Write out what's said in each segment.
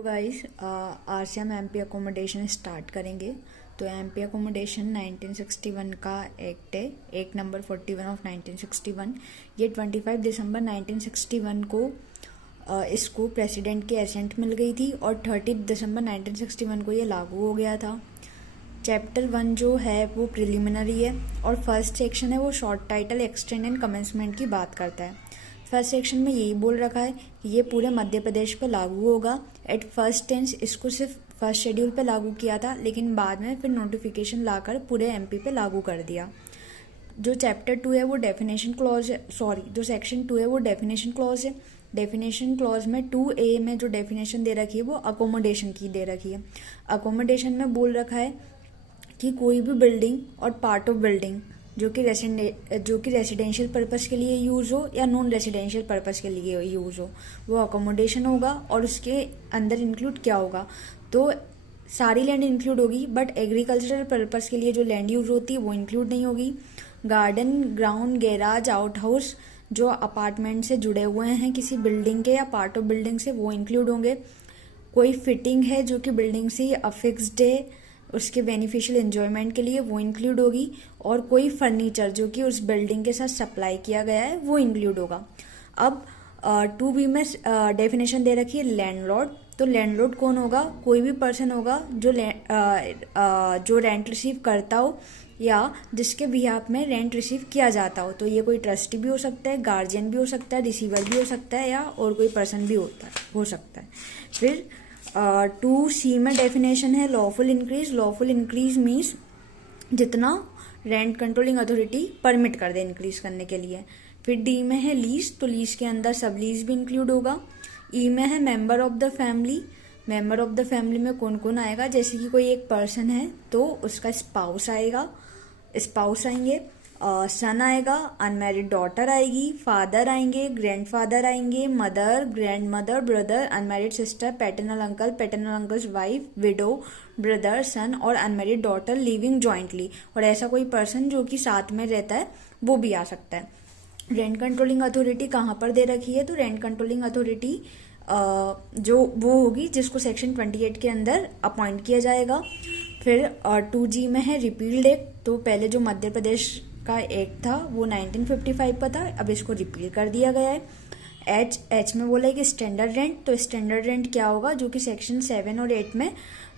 तो गाइस आज से हम एमपी अकोमोडेशन स्टार्ट करेंगे। तो एमपी अकोमोडेशन 1961 का एक्ट है, एक्ट नंबर 41 ऑफ 1961। ये 25 दिसंबर 1961 को इसको प्रेसिडेंट की एसेंट मिल गई थी और 30 दिसंबर 1961 को ये लागू हो गया था। चैप्टर 1 जो है वो प्रिलिमिनरी है और फर्स्ट सेक्शन है वो short title, extend and commencement की बात करता है। फर्स्ट सेक्शन में यही बोल रखा है कि ये पूरे मध्य प्रदेश पे लागू होगा। एट फर्स्ट टेंस इसको सिर्फ फर्स्ट शेड्यूल पे लागू किया था, लेकिन बाद में फिर नोटिफिकेशन लाकर पूरे एमपी पे लागू कर दिया। जो चैप्टर 2 है वो डेफिनेशन क्लॉज है, जो सेक्शन 2 है वो डेफिनेशन क्लॉज है। डेफिनेशन क्लॉज में 2A में जो डेफिनेशन दे रखी है वो अकोमोडेशन की दे रखी है। अकोमोडेशन में बोल रखा है कि कोई भी बिल्डिंग और पार्ट ऑफ बिल्डिंग जो कि रेसिडेंशियल पर्पस के लिए यूज़ हो या नॉन रेसिडेंशियल पर्पस के लिए यूज़ हो, वो अकोमोडेशन होगा। और उसके अंदर इंक्लूड क्या होगा, तो सारी लैंड इंक्लूड होगी, बट एग्रीकल्चरल पर्पस के लिए जो लैंड यूज होती है वो इंक्लूड नहीं होगी। Garden, ground, garage, out house जो अपार्टमेंट से जुड़े हुए हैं किसी बिल्डिंग के या पार्ट ऑफ बिल्डिंग से, वो इंक्लूड होंगे। कोई फिटिंग है जो कि बिल्डिंग से अफिक्स्ड है उसके बेनिफिशियल एंजॉयमेंट के लिए, वो इंक्लूड होगी। और कोई फर्नीचर जो कि उस बिल्डिंग के साथ सप्लाई किया गया है वो इंक्लूड होगा। अब 2B में डेफिनेशन दे रखी है लैंडलॉर्ड। तो लैंडलॉर्ड कौन होगा, कोई भी पर्सन होगा जो रेंट रिसीव करता हो या जिसके बिहाफ में रेंट रिसीव किया जाता हो। तो ये कोई ट्रस्टी भी हो सकता है, गार्जियन भी हो सकता है, रिसीवर भी हो सकता है, या और कोई पर्सन भी हो सकता है। फिर 2C में डेफिनेशन है lawful increase. Lawful increase means जितना रेंट कंट्रोलिंग अथॉरिटी परमिट कर दे इंक्रीज करने के लिए। फिर D में है लीज। तो लीज के अंदर सब लीज भी इंक्लूड होगा। E में है member of the family. Member of the family में कौन कौन आएगा, जैसे कि कोई एक पर्सन है तो उसका स्पाउस आएंगे, सन आएगा, अनमैरिड डॉटर आएगी, फादर आएंगे, ग्रैंडफादर आएंगे, mother, grandmother, brother, unmarried sister, paternal uncles wife, widow, brother, son और अनमैरिड डॉटर लिविंग जॉइंटली। और ऐसा कोई पर्सन जो कि साथ में रहता है वो भी आ सकता है। रेंट कंट्रोलिंग अथॉरिटी कहाँ पर दे रखी है, तो रेंट कंट्रोलिंग अथॉरिटी जो वो होगी जिसको सेक्शन 28 के अंदर अपॉइंट किया जाएगा। फिर 2G में है रिपील्ड एक्ट। तो पहले जो मध्य प्रदेश का एक्ट था वो 1955 पर था, अब इसको रिपील कर दिया गया है। H में बोला है कि स्टैंडर्ड रेंट। तो स्टैंडर्ड रेंट क्या होगा, जो कि सेक्शन 7 और 8 में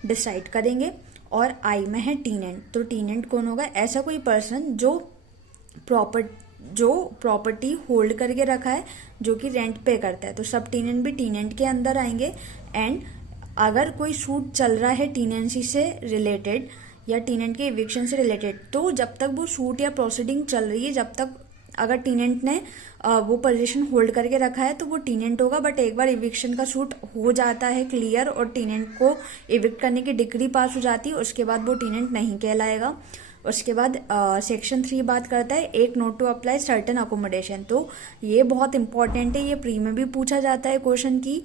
डिसाइड करेंगे। और I में है टीनेंट। तो टीनेंट कौन होगा, ऐसा कोई पर्सन जो प्रॉपर्टी होल्ड करके रखा है जो कि रेंट पे करता है। तो सब टीनेंट भी टीनेंट के अंदर आएंगे। एंड अगर कोई सूट चल रहा है टीनेंसी से रिलेटेड या टीनेंट के इविक्शन से रिलेटेड, तो जब तक वो सूट या प्रोसीडिंग चल रही है, जब तक अगर टीनेंट ने वो पोजीशन होल्ड करके रखा है तो वो टीनेंट होगा। बट एक बार इविक्शन का सूट हो जाता है क्लियर और टीनेंट को इविक्ट करने की डिग्री पास हो जाती है, उसके बाद वो टीनेंट नहीं कहलाएगा। उसके बाद सेक्शन 3 बात करता है एक note to apply certain accommodation. तो ये बहुत इंपॉर्टेंट है, ये प्री में भी पूछा जाता है क्वेश्चन की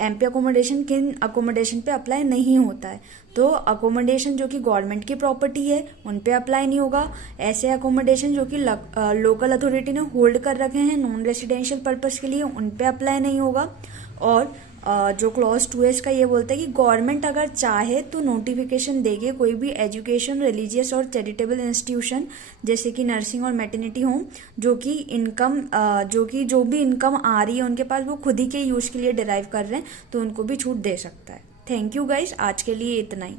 एमपी अकोमोडेशन किन अकोमोडेशन पे अप्लाई नहीं होता है। तो अकोमोडेशन जो कि गवर्नमेंट की प्रॉपर्टी है उन पे अप्लाई नहीं होगा। ऐसे अकोमोडेशन जो कि लोकल अथॉरिटी ने होल्ड कर रखे हैं नॉन रेसिडेंशियल पर्पस के लिए, उन पे अप्लाई नहीं होगा। और जो क्लॉज 2S का ये बोलता है कि गवर्नमेंट अगर चाहे तो नोटिफिकेशन देगी कोई भी एजुकेशन, रिलीजियस और चैरिटेबल इंस्टीट्यूशन जैसे कि नर्सिंग और मैटरनिटी होम जो भी इनकम आ रही है उनके पास, वो खुद ही के यूज के लिए डिराइव कर रहे हैं, तो उनको भी छूट दे सकता है। थैंक यू गाइस, आज के लिए इतना ही।